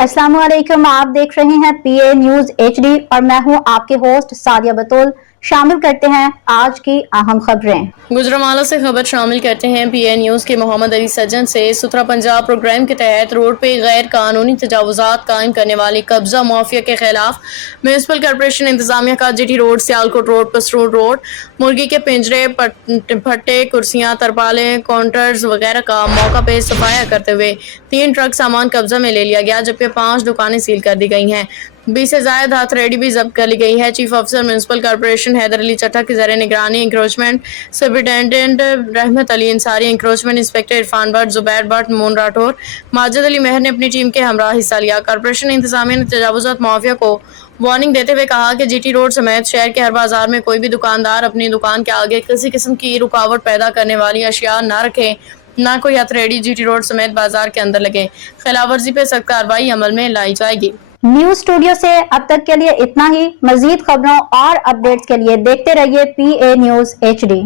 अस्सलाम वालेकुम, आप देख रहे हैं पीए न्यूज एचडी और मैं हूं आपके होस्ट सादिया बतूल। शामिल करते हैं आज की अहम खबरें। गुजरांवाला से खबर शामिल करते हैं पीए न्यूज के मोहम्मद अली सज्जन से। सुथरा पंजाब प्रोग्राम के तहत रोड पे गैर कानूनी तजावुजात कायम करने वाली कब्जा माफिया के खिलाफ म्यूनसिपल कॉर्पोरेशन इंतजामिया का GT road, Sialkot road, Pasrur road, मुर्गी के पिंजरे, भट्टे, कुर्सियां, तरपाले, काउंटर्स वगैरह का मौका पे सफाया करते हुए 3 ट्रक सामान कब्जा में ले लिया गया, जबकि 5 दुकानें सील कर दी गई हैं। 20 से ज्यादा हथरेडी भी जब्त कर ली गई है। चीफ अफसर म्यूनसिपल कॉर्पोरेशन हैदर अली चट्टा की ज़र निगरानी इंक्रोचमेंट सुपरिटेंडेंट रहमत अली अंसारी, इंक्रोचमेंट इंस्पेक्टर इरफान भट्ट, जुबैर भट्ट, मोन राठौर, माजिद अली मेहर ने अपनी टीम के हमरा हिस्सा लिया। कॉर्पोरेशन इंतजामिया ने तजावुजात माफिया को वार्निंग देते हुए कहा कि जीटी रोड समेत शहर के हर बाजार में कोई भी दुकानदार अपनी दुकान के आगे किसी किस्म की रुकावट पैदा करने वाली अशिया न रखे, ना कोई हथरेडी जीटी रोड समेत बाजार के अंदर लगे। खिलाफवर्जी पे सख्त कार्रवाई अमल में लाई जाएगी। न्यूज स्टूडियो से अब तक के लिए इतना ही। मजीद खबरों और अपडेट्स के लिए देखते रहिए पीए न्यूज एचडी।